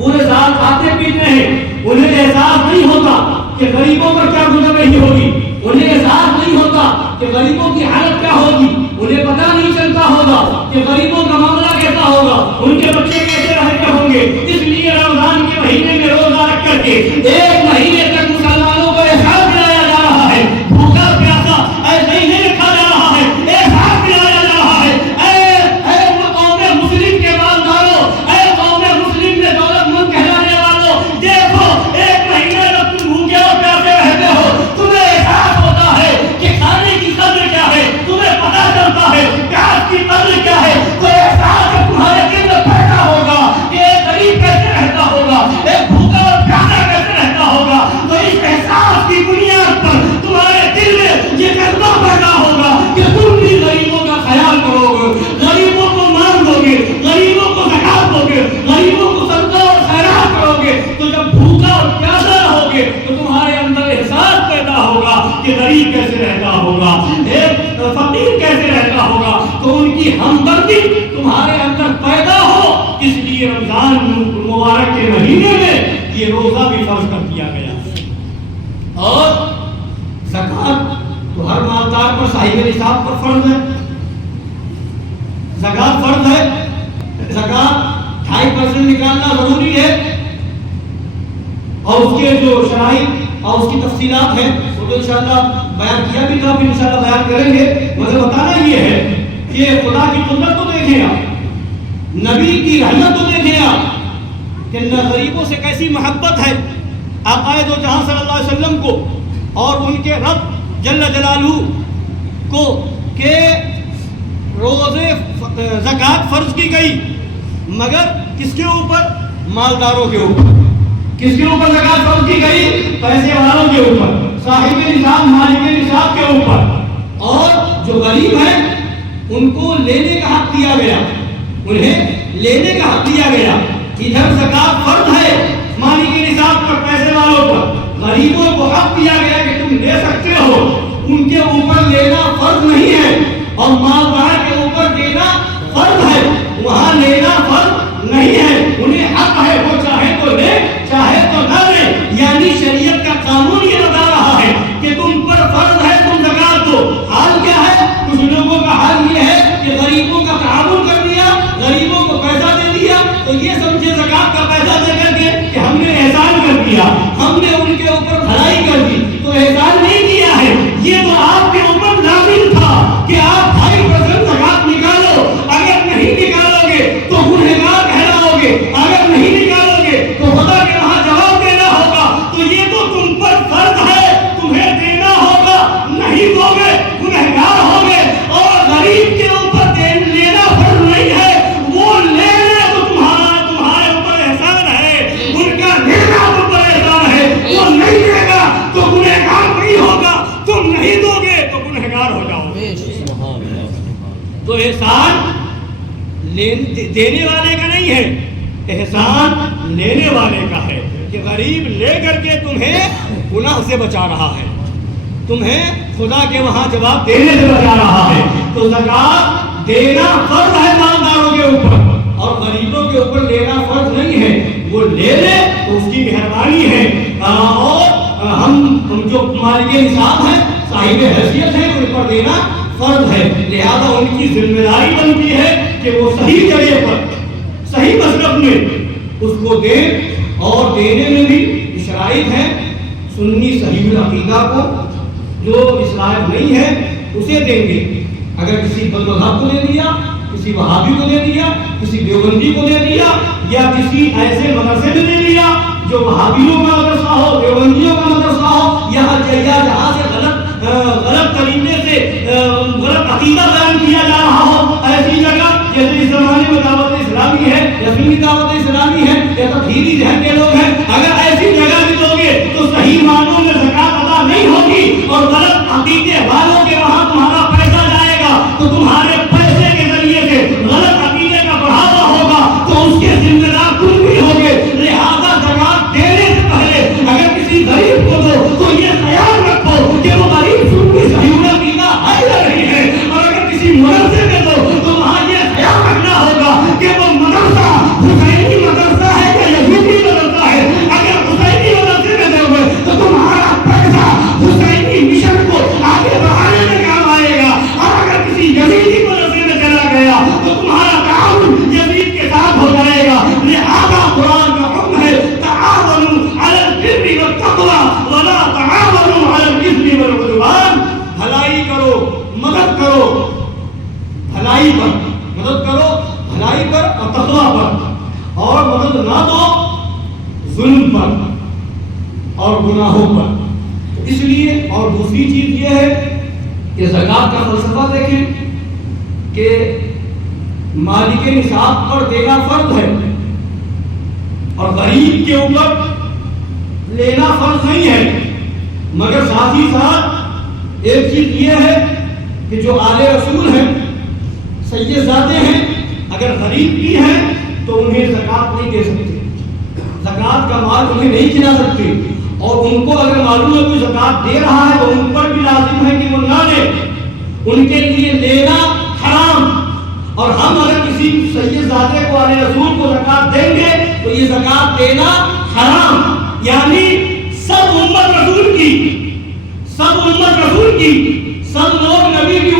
پورے سال کھاتے پیتے ہیں، انہیں احساس نہیں ہوتا کہ غریبوں پر کیا گزر رہی ہوگی، انہیں احساس نہیں ہوتا کہ غریبوں کی حالت کیا ہوگی، انہیں پتہ نہیں چلتا ہوگا کہ غریبوں کا معاملہ کیسا ہوگا، ان کے بچے کیسے رہتے ہوں گے۔ اس لیے رمضان کے مہینے میں روزہ رکھ کر کے ایک مہینے تک مسلمانوں کو احساس دلایا جا رہا ہے، بھوکا پیاسا ایسے ہی نہیں رکھا جا رہا ہے، احساس دلایا جا رہا ہے۔ اے قوم مسلم کے مالداروں، اے قوم مسلم میں دولت مند کہلانے والوں، دیکھو ایک مہینے تک تم بھوکے اور پیاسے رہتے ہو، تمہیں احساس ہوتا ہے کہ کھانے کی قدر کیا ہے، تمہیں پتہ چلتا ہے پیاس کی قدر کیا ہے، تو احساس جب تمہارے دل میں پیدا ہوگا کہ ایک غریب کیسے رہتا ہوگا، ایک بھوکا اور پیاسا کیسے رہتا ہوگا، تو اس احساس کی بنیاد پر تمہارے دل میں یہ جذبہ پیدا ہوگا کہ تم بھی غریبوں کا خیال کرو گے، غریبوں کو مان دو گے، غریبوں کو زکات دو گے، غریبوں کو صدقہ اور خیرات کرو گے۔ تو جب بھوکا اور پیاسا رہو گے تو تمہارے اندر احساس پیدا ہوگا کہ غریب کیسے رہتا ہوگا، ایک فقیر کیسے رہتا ہوگا، تو ان کی ہمدردی تمہارے اندر پیدا ہو۔ اس لیے رمضان مبارک کے مہینے میں یہ روزہ بھی فرض کر دیا گیا۔ اور زکات تو ہر مالدار پر صاحب نصاب پر فرض ہے، زکات فرض ہے، زکات 2.5% نکالنا ضروری ہے، اور اس کے جو شرائط اور اس کی تفصیلات ہیں وہ تو انشاءاللہ بیان کیا بھی تھا، پھر انشاءاللہ بیان کریں گے۔ مگر بتانا یہ ہے کہ خدا کی قدرت کو دیکھیں آپ، نبی کی رحمت کو دیکھیں آپ کہ غریبوں سے کیسی محبت ہے آقا دو جہاں صلی اللہ علیہ وسلم کو اور ان کے رب جل جلالہ کو کہ روزے زکات فرض کی گئی، مگر کس کے اوپر؟ مالداروں کے اوپر۔ کس کے اوپر زکات فرض کی گئی؟ پیسے والوں کے اوپر، صاحب نصاب مالک نصاب کے اوپر، اور جو غریب ہیں ان کو لینے کا حق دیا گیا، انہیں لینے کا حق دیا گیا۔ ادھر زکات فرض ہے مالک نصاب پر، پیسے والوں پر، غریبوں کو حق دیا گیا کہ تم لے سکتے ہو، ان کے اوپر لینا فرض نہیں ہے، اور مالدار کے اوپر دینا فرض ہے، وہاں لینا فرض نہیں ہے، انہیں حق ہے، وہ چاہے تو لے چاہے تو نہ لے۔ یعنی شریعت کا قانون یہ بتا رہا ہے کہ تم پر فرض ہے تم زکات دو۔ حال کیا ہے؟ کچھ لوگوں کا حال یہ ہے کہ غریبوں کا تعاون کر دیا، غریبوں کو پیسہ دے دیا، تو یہ سمجھے زکات کا پیسہ دے کر کے کہ ہم نے احسان کر دیا، ہم نے ان کے اوپر بھلائی کر دی، تو احسان نہیں کیا ہے، یہ تو آپ کے اوپر لازم تھا کہ آپ 2.5% زکات نکالو، اگر نہیں نکالو گے تو گنہگار کہلاؤ گے، اگر نہیں نکالو گے تو خدا کے وہاں جواب دینا ہوگا، تو یہ تو تم پر فرض ہے، تمہیں دینا ہوگا، نہیں دو گے گنہگار ہوگے، اور غریب کے اوپر لینا فرض نہیں ہے، وہ لے لے تو تمہارے اوپر احسان ہے، ان کا لینا تم پر احسان ہے، وہ نہیں دے گا تو گنہگار نہیں ہوگا، تم نہیں دو گے تو گنہگار ہو جاؤ گے۔ تو احسان دینے والے کا نہیں ہے، احسان لینے والے کا ہے، کہ غریب لے کر کے تمہیں گناہ سے بچا رہا ہے، تمہیں خدا کے وہاں جواب دینے سے بچا رہا ہے۔ تو زکات دینا فرض ہے مالداروں کے اوپر، اور غریبوں کے اوپر لینا فرض نہیں ہے، وہ لے لے تو اس کی مہربانی ہے، اور ہم جو مالک نصاب ہیں، صاحب حیثیت ہے، ان پر دینا فرض ہے، لہذا ان کی ذمہ داری بنتی ہے کہ وہ صحیح جگہ پر صحیح مسلک میں اس کو دیں، اور دینے میں بھی شرائط ہیں، سنی صحیح العقیدہ کو جو اس لائق نہیں ہے اسے دیں گے، اگر کسی بدمذہب کو دے دیا، کسی وہابی کو دے دیا، کسی دیوبندی کو دے دیا، یا کسی ایسے مدرسے میں دے دیا جو وہابیوں کا مدرسہ ہو، دیوبندیوں کا مدرسہ ہو، یا جہاں سے غلط طریقے سے غلط عقیدہ بیان کیا جا رہا ہو، ایسی جگہ جیسے اس زمانے میں دعوت اسلامی ہے یا سنی دعوت اسلامی ہے یا تبدیلی ذہن کے لوگ ہیں، اگر ایسی جگہ بھی دو گے تو صحیح معنوں میں زکات ادا نہیں ہوگی، اور غلط عقیدے والوں کے وہاں تمہارا پیسہ جائے گا، تو تمہارے پیسے کے ذریعے سے غلط عقیدے کا بڑھاوا ہوگا، تو اس کے ذمہ دار تم بھی ہوگے۔ لہذا زکات دینے سے پہلے اگر کسی غریب کو دو تو یہ خیال رکھو کہ وہ غریب سنی صحیح العقیدہ ہے یا نہیں ہے، اور اگر کسی مدرسے میں دو تو وہاں یہ خیال رکھنا ہوگا کہ وہ مدرسہ حسینی مدرسہ ہے یا یہودی تو نہ دو ظلم پر اور گناہوں پر۔ اس لیے اور دوسری چیز یہ ہے کہ زکوٰۃ کا فلسفہ دیکھیں کہ مالک نصاب پر دینا فرض ہے اور غریب کے اوپر لینا فرض نہیں ہے، مگر ساتھ ہی ساتھ ایک چیز یہ ہے کہ جو آل رسول ہیں، سید زادے ہیں، اگر غریب کی ہیں تو انہیں زکوٰۃ نہیں دے سکتے، زکوٰۃ کا مال انہیں نہیں کھلا سکتے، اور ان کو اگر معلوم ہے کوئی زکوٰۃ دے رہا ہے تو ان پر بھی لازم ہے کہ وہ نہ دے، ان کے لیے لینا حرام۔ اور ہم اگر کسی سید زادے کو آل رسول کو زکوٰۃ دیں گے تو یہ زکوٰۃ دینا حرام، یعنی سب امت رسول کی، سب امت رسول کی، سب لوگ نبی کی